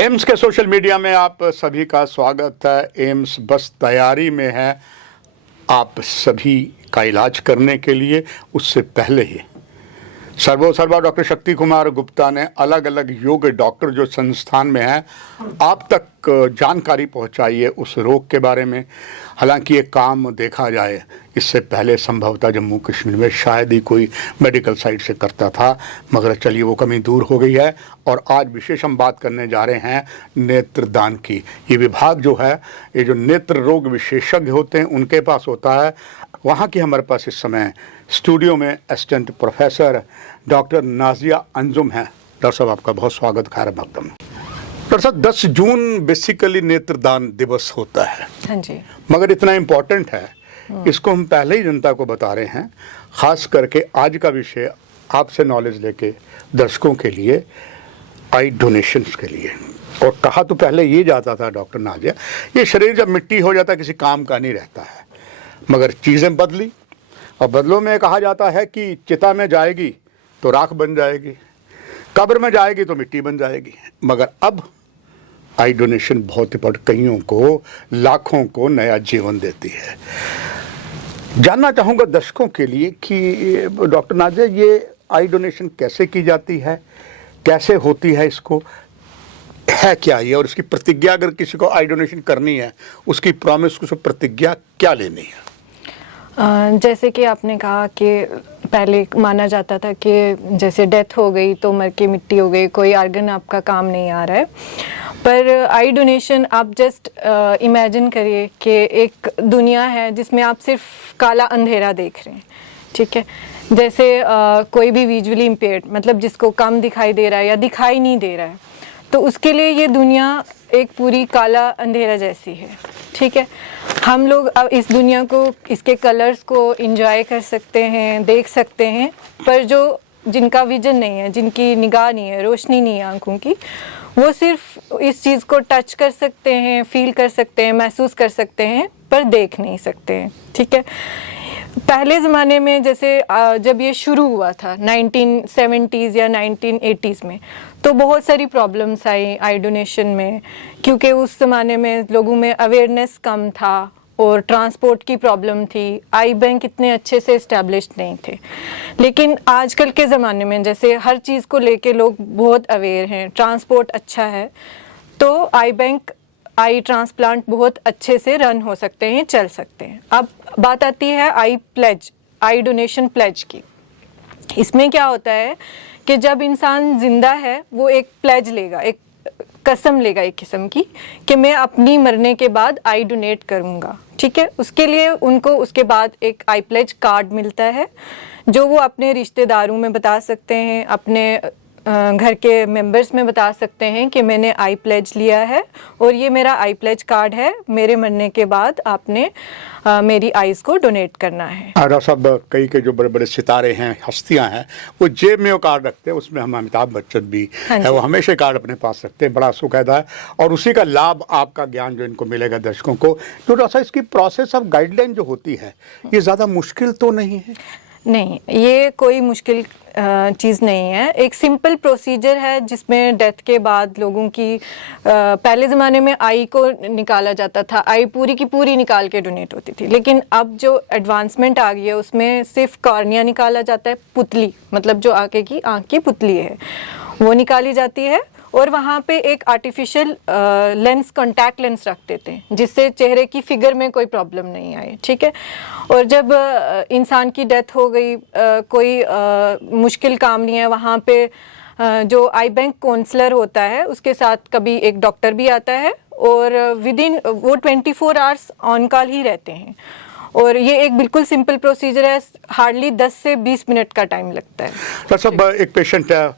AIIMS के social media में आप सभी का स्वागत है। एम्स बस तैयारी में है आप सभी का इलाज करने के लिए। उससे पहले ही सर्वा डॉक्टर शक्ति कुमार गुप्ता ने अलग अलग योग डॉक्टर जो संस्थान में है आप तक जानकारी पहुंचाई है उस रोग के बारे में। हालांकि ये काम देखा जाए इससे पहले संभवतः जम्मू कश्मीर में शायद ही कोई मेडिकल साइट से करता था, मगर चलिए वो कमी दूर हो गई है। और आज विशेष हम बात करने जा रहे हैं नेत्रदान की। ये विभाग जो है, ये जो नेत्र रोग विशेषज्ञ होते हैं उनके पास होता है। वहाँ की हमारे पास इस समय स्टूडियो में assistant professor doctor Nazia Anjum हैं। डॉक्टर साहब आपका बहुत स्वागत, खैर मकदम। डॉक्टर साहब 10 जून बेसिकली नेत्रदान दिवस होता है। हाँ जी। मगर इतना इम्पोर्टेंट है, इसको हम पहले ही जनता को बता रहे हैं। खास करके आज का विषय आपसे नॉलेज लेके दर्शकों के लिए आई डोनेशंस के लिए। और कहा तो पहले ये जाता था डॉक्टर नाजिया, ये शरीर जब मिट्टी हो जाता है किसी काम का नहीं रहता है। मगर चीज़ें बदली और बदलों में कहा जाता है कि चिता में जाएगी तो राख बन जाएगी, कब्र में जाएगी तो मिट्टी बन जाएगी। मगर अब आई डोनेशन बहुत इंपॉर्टेंट, कईयों को लाखों को नया जीवन देती है। जानना चाहूँगा दर्शकों के लिए कि डॉक्टर नाजिया ये आई डोनेशन कैसे की जाती है, कैसे होती है, इसको है क्या ये, और इसकी प्रतिज्ञा अगर किसी को आई डोनेशन करनी है उसकी प्रॉमिस को प्रतिज्ञा क्या लेनी है? जैसे कि आपने कहा कि पहले माना जाता था कि जैसे डेथ हो गई तो मर के मिट्टी हो गई, कोई ऑर्गन आपका काम नहीं आ रहा है। पर आई डोनेशन आप जस्ट इमेजिन करिए कि एक दुनिया है जिसमें आप सिर्फ काला अंधेरा देख रहे हैं, ठीक है। जैसे कोई भी विजुअली इम्पेयर्ड, मतलब जिसको कम दिखाई दे रहा है या दिखाई नहीं दे रहा है, तो उसके लिए ये दुनिया एक पूरी काला अंधेरा जैसी है, ठीक है। हम लोग अब इस दुनिया को, इसके कलर्स को एंजॉय कर सकते हैं, देख सकते हैं, पर जो जिनका विजन नहीं है, जिनकी निगाह नहीं है, रोशनी नहीं है आंखों की, वो सिर्फ इस चीज़ को टच कर सकते हैं, फील कर सकते हैं, महसूस कर सकते हैं, पर देख नहीं सकते हैं, ठीक है। पहले ज़माने में जैसे जब ये शुरू हुआ था 1970s या 1980s में, तो बहुत सारी प्रॉब्लम्स आई डोनेशन में, क्योंकि उस ज़माने में लोगों में अवेयरनेस कम था और ट्रांसपोर्ट की प्रॉब्लम थी। आई बैंक इतने अच्छे से इस्टेब्लिश्ड नहीं थे। लेकिन आजकल के ज़माने में जैसे हर चीज़ को लेके लोग बहुत अवेयर हैं, ट्रांसपोर्ट अच्छा है, तो आई बैंक, आई ट्रांसप्लांट बहुत अच्छे से रन हो सकते हैं, चल सकते हैं। अब बात आती है आई प्लेज, आई डोनेशन प्लेज की। इसमें क्या होता है कि जब इंसान जिंदा है वो एक प्लेज लेगा, एक कसम लेगा एक किस्म की, कि मैं अपनी मरने के बाद आई डोनेट करूँगा, ठीक है। उसके लिए उनको उसके बाद एक आई प्लेज कार्ड मिलता है जो वो अपने रिश्तेदारों में बता सकते हैं, अपने घर के मेंबर्स में बता सकते हैं कि मैंने आई प्लेज लिया है और ये मेरा आई प्लेज कार्ड है, मेरे मरने के बाद आपने मेरी आइज़ को डोनेट करना है। डॉक्टर साहब कई के जो बड़े बड़े सितारे हैं, हस्तियां हैं, वो जेब में वो कार्ड रखते हैं। उसमें हम अमिताभ बच्चन भी है, वो हमेशा कार्ड अपने पास रखते हैं, बड़ा सुखद है। और उसी का लाभ, आपका ज्ञान जो इनको मिलेगा दर्शकों को। तो डॉक्टर साहब इसकी प्रोसेस ऑफ गाइडलाइन जो होती है ये ज़्यादा मुश्किल तो नहीं है? नहीं, ये कोई मुश्किल चीज़ नहीं है। एक सिंपल प्रोसीजर है जिसमें डेथ के बाद लोगों की, पहले ज़माने में आई को निकाला जाता था, आई पूरी की पूरी निकाल के डोनेट होती थी। लेकिन अब जो एडवांसमेंट आ गई है उसमें सिर्फ कॉर्निया निकाला जाता है, पुतली, मतलब जो आगे की आँख की पुतली है वो निकाली जाती है, और वहाँ पे एक आर्टिफिशियल लेंस, कॉन्टैक्ट लेंस रख देते हैं जिससे चेहरे की फिगर में कोई प्रॉब्लम नहीं आए, ठीक है। और जब इंसान की डेथ हो गई, कोई मुश्किल काम नहीं है, वहाँ पे जो आई बैंक काउंसलर होता है उसके साथ कभी एक डॉक्टर भी आता है, और विदिन वो 24 आवर्स ऑन कॉल ही रहते हैं। और ये एक बिल्कुल सिंपल प्रोसीजर है, हार्डली 10 से 20 मिनट का टाइम लगता है। तो सब एक पेशेंट है,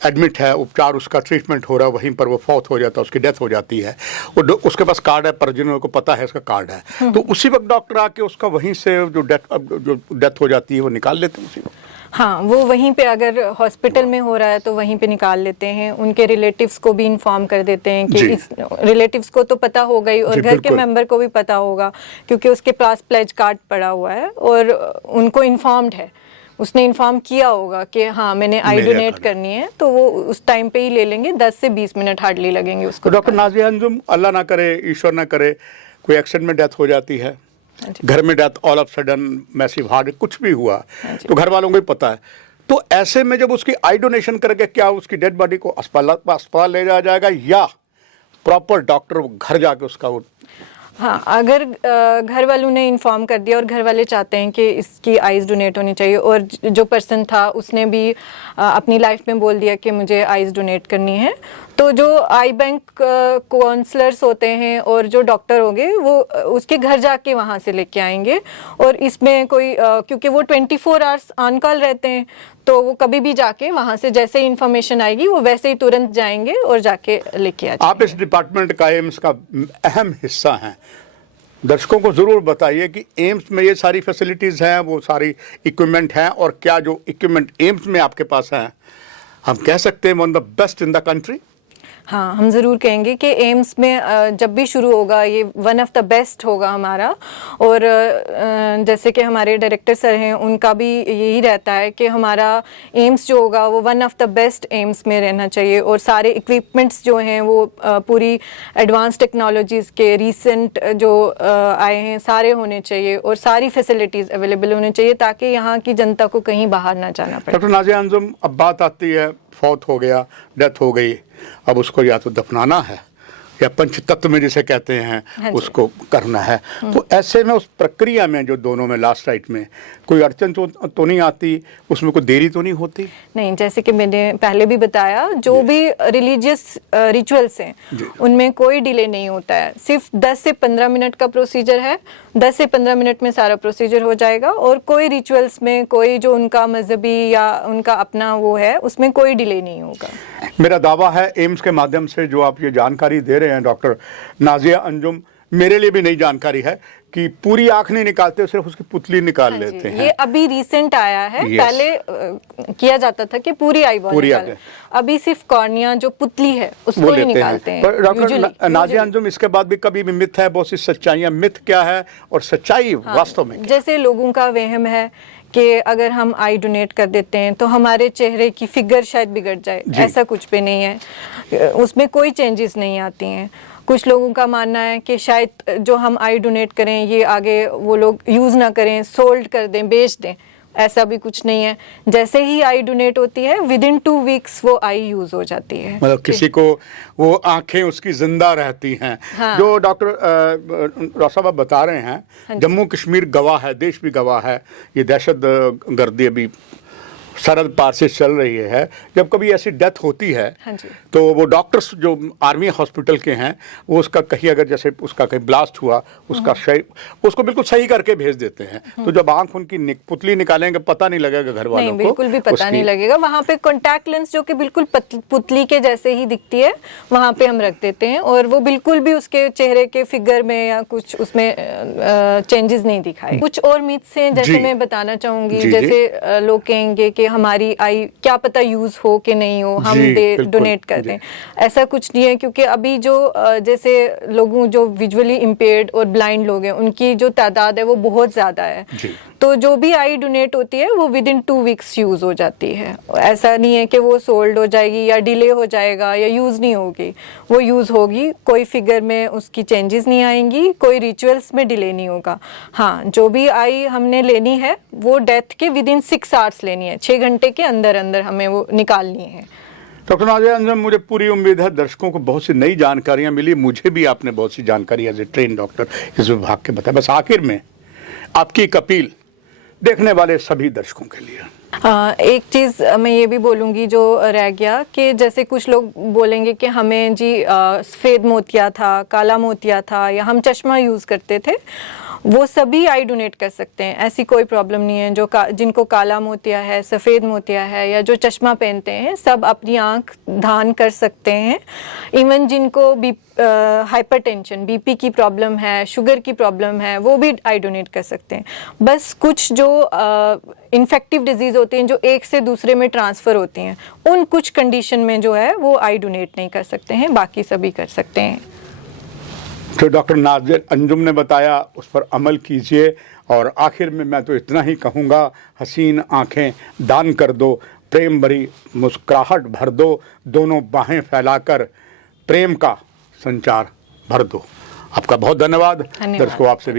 एडमिट है, उपचार, उसका ट्रीटमेंट हो रहा है, वहीं पर वो फौत हो जाता है, उसकी डेथ हो जाती है। वो उसके पास कार्ड है, परिजनों को पता है उसका कार्ड है, तो उसी वक्त डॉक्टर आके उसका वहीं से जो डेथ हो जाती है वो निकाल लेते हैं उसी वक्त। हाँ, वो वहीं पे, अगर हॉस्पिटल में हो रहा है तो वहीं पे निकाल लेते हैं। उनके रिलेटिव्स को भी इन्फॉर्म कर देते हैं कि इस रिलेटिव्स को तो पता होगा ही, और घर के मेंबर को भी पता होगा क्योंकि उसके पास प्लेज कार्ड पड़ा हुआ है और उनको इन्फॉर्म्ड है। उसने इन्फॉर्म किया होगा कि हाँ मैंने आई मेरे डोनेट अकाउंट। करनी है, तो वो उस टाइम पे ही ले लेंगे। 10 से 20 मिनट हार्डली लगेंगे तो उसको। डॉक्टर नाजिया अंजुम, अल्लाह ना करे, ईश्वर ना करे, कोई एक्सीडेंट में डेथ हो जाती है, हाँ जी। घर में death all of sudden, massive heart, कुछ भी हुआ, हाँ जी। तो घर वालों को भी पता है, तो ऐसे में जब उसकी आई डोनेशन करके क्या उसकी डेड बॉडी को अस्पताल ले जाया जाएगा या प्रॉपर डॉक्टर घर जाके उसका वो? हाँ, अगर घर वालों ने इन्फॉर्म कर दिया और घर वाले चाहते हैं कि इसकी आइज़ डोनेट होनी चाहिए, और जो पर्सन था उसने भी अपनी लाइफ में बोल दिया कि मुझे आइज़ डोनेट करनी है, तो जो आई बैंक काउंसलर्स होते हैं और जो डॉक्टर होंगे वो उसके घर जाके वहाँ से लेके आएंगे। और इसमें कोई क्योंकि वो 24 आवर्स ऑन कॉल रहते हैं, तो वो कभी भी जाके वहाँ से जैसे ही इन्फॉर्मेशन आएगी वो वैसे ही तुरंत जाएंगे और जाके लेके आ जाएंगे। आप इस डिपार्टमेंट का, एम्स का अहम हिस्सा हैं, दर्शकों को ज़रूर बताइए कि एम्स में ये सारी फैसिलिटीज़ हैं, वो सारी इक्विपमेंट हैं, और क्या जो इक्विपमेंट एम्स में आपके पास हैं, हम कह सकते हैं one of the best in the country? हाँ, हम ज़रूर कहेंगे कि एम्स में जब भी शुरू होगा ये वन ऑफ द बेस्ट होगा हमारा। और जैसे कि हमारे डायरेक्टर सर हैं, उनका भी यही रहता है कि हमारा एम्स जो होगा वो one of the best AIIMS में रहना चाहिए, और सारे इक्विपमेंट्स जो हैं वो पूरी एडवांस टेक्नोलॉजीज़ के रिसेंट जो आए हैं सारे होने चाहिए, और सारी फैसिलिटीज़ अवेलेबल होनी चाहिए ताकि यहाँ की जनता को कहीं बाहर ना जाना पड़े। डॉक्टर नाजिया अंजुम, अब बात आती है, फौत हो गया, डेथ हो गई, अब उसको या तो दफनाना है या पंचतत्व में जिसे कहते हैं हाँ जी। उसको करना है, तो ऐसे में उस प्रक्रिया में जो दोनों में लास्ट राइट में कोई अड़चन तो नहीं आती, उसमें कोई देरी तो नहीं होती? नहीं, जैसे कि मैंने पहले भी बताया, जो भी रिलीजियस रिचुअल्स हैं उनमें कोई डिले नहीं होता है। सिर्फ 10 से 15 मिनट का प्रोसीजर है, 10 से 15 मिनट में सारा प्रोसीजर हो जाएगा, और कोई रिचुअल्स में कोई जो उनका मजहबी या उनका अपना वो है उसमें कोई डिले नहीं होगा। मेरा दावा है एम्स के माध्यम से जो आप ये जानकारी दे रहे हैं डॉक्टर नाजिया अंजुम, मेरे लिए भी नई जानकारी है कि पूरी आंख नहीं निकालते, सिर्फ उसकी पुतली निकाल हाँ लेते जी, हैं। ये अभी रिसेंट आया है। Yes. पहले किया जाता था कि पूरी आई बॉल पूरी निकाल, आंखें। अभी सिर्फ कॉर्निया जो पुतली है वो उसको ही लेते निकालते हैं। पर डॉक्टर Usually- नाजिया अंजुम, इसके बाद भी कभी भी मिथ है, बहुत सी सच्चाइयाँ, मिथ क्या है और सच्चाई वास्तव में क्या? जैसे लोगों का वहम है कि अगर हम आई डोनेट कर देते हैं तो हमारे चेहरे की फिगर शायद बिगड़ जाए, ऐसा कुछ भी नहीं है, उसमें कोई चेंजेस नहीं आती हैं। कुछ लोगों का मानना है कि शायद जो हम आई डोनेट करें ये आगे वो लोग यूज़ ना करें, सोल्ड कर दें, बेच दें, ऐसा भी कुछ नहीं है। जैसे ही आई डोनेट होती है विदिन 2 वीक्स वो आई यूज़ हो जाती है। मतलब किसी को वो आंखें उसकी जिंदा रहती हैं। हाँ। जो डॉक्टर साहब बता रहे हैं, हाँ जी। जम्मू कश्मीर गवाह है, देश भी गवाह है, ये दहशत गर्दी अभी सरहद पार से चल रही है, जब कभी ऐसी डेथ होती है हाँ जी। तो वो डॉक्टर्स जो आर्मी हॉस्पिटल के हैं वो उसका कहीं अगर जैसे उसका कहीं ब्लास्ट हुआ, उसका उसको बिल्कुल सही करके भेज देते हैं, तो जब आंख उनकी पुतली निकालेंगे पता नहीं लगेगा घर वालों नहीं, को, बिल्कुल भी पता नहीं लगेगा। वहाँ पे कॉन्टैक्ट लेंस जो कि बिल्कुल पुतली के जैसे ही दिखती है वहाँ पे हम रख देते हैं, और वो बिल्कुल भी उसके चेहरे के फिगर में या कुछ उसमें चेंजेस नहीं दिखाए। कुछ और मिथ्स हैं जैसे जी। मैं बताना चाहूंगी, जी, जैसे लोग कहेंगे कि हमारी आई क्या पता यूज हो कि नहीं हो, हम जी, बिल्कुल, डोनेट कर जी। दें, ऐसा कुछ नहीं है। क्योंकि अभी जो जैसे लोगों जो विजुअली इम्पेयर्ड और ब्लाइंड लोग हैं उनकी जो तादाद है वो बहुत ज़्यादा है, जी। तो जो भी आई डोनेट होती है वो विदिन 2 वीक्स यूज़ हो जाती है। ऐसा नहीं है कि वो सोल्ड हो जाएगी या डिले हो जाएगा या यूज़ नहीं होगी, वो यूज़ होगी, कोई फिगर में उसकी चेंजेस नहीं आएंगी, कोई रिचुअल्स में डिले नहीं होगा। हाँ, जो भी आई हमने लेनी है वो डेथ के विदिन 6 आवर्स लेनी है, 6 घंटे के अंदर अंदर हमें वो निकालनी है। डॉक्टर नाजिया अंजुम, मुझे पूरी उम्मीद है दर्शकों को बहुत सी नई जानकारियां मिली, मुझे भी आपने बहुत सी जानकारी एज ए ट्रेन डॉक्टर इस विभाग के बताया। बस आखिर में आपकी एक अपील देखने वाले सभी दर्शकों के लिए। एक चीज़ मैं ये भी बोलूँगी जो रह गया कि जैसे कुछ लोग बोलेंगे कि हमें जी सफ़ेद मोतिया था, काला मोतिया था, या हम चश्मा यूज़ करते थे, वो सभी आई डोनेट कर सकते हैं, ऐसी कोई प्रॉब्लम नहीं है। जो जिनको काला मोतिया है, सफ़ेद मोतिया है, या जो चश्मा पहनते हैं, सब अपनी आंख दान कर सकते हैं। इवन जिनको हाइपरटेंशन, बीपी की प्रॉब्लम है, शुगर की प्रॉब्लम है, वो भी आई डोनेट कर सकते हैं। बस कुछ जो इन्फेक्टिव डिजीज़ होती हैं जो एक से दूसरे में ट्रांसफ़र होती हैं, उन कुछ कंडीशन में जो है वो आई डोनेट नहीं कर सकते हैं, बाकी सभी कर सकते हैं। जो डॉक्टर नाजिर अंजुम ने बताया उस पर अमल कीजिए। और आखिर में मैं तो इतना ही कहूँगा, हसीन आंखें दान कर दो, प्रेम भरी मुस्कुराहट भर दो, दोनों बाहें फैलाकर प्रेम का संचार भर दो। आपका बहुत धन्यवाद। दर्शकों, आपसे भी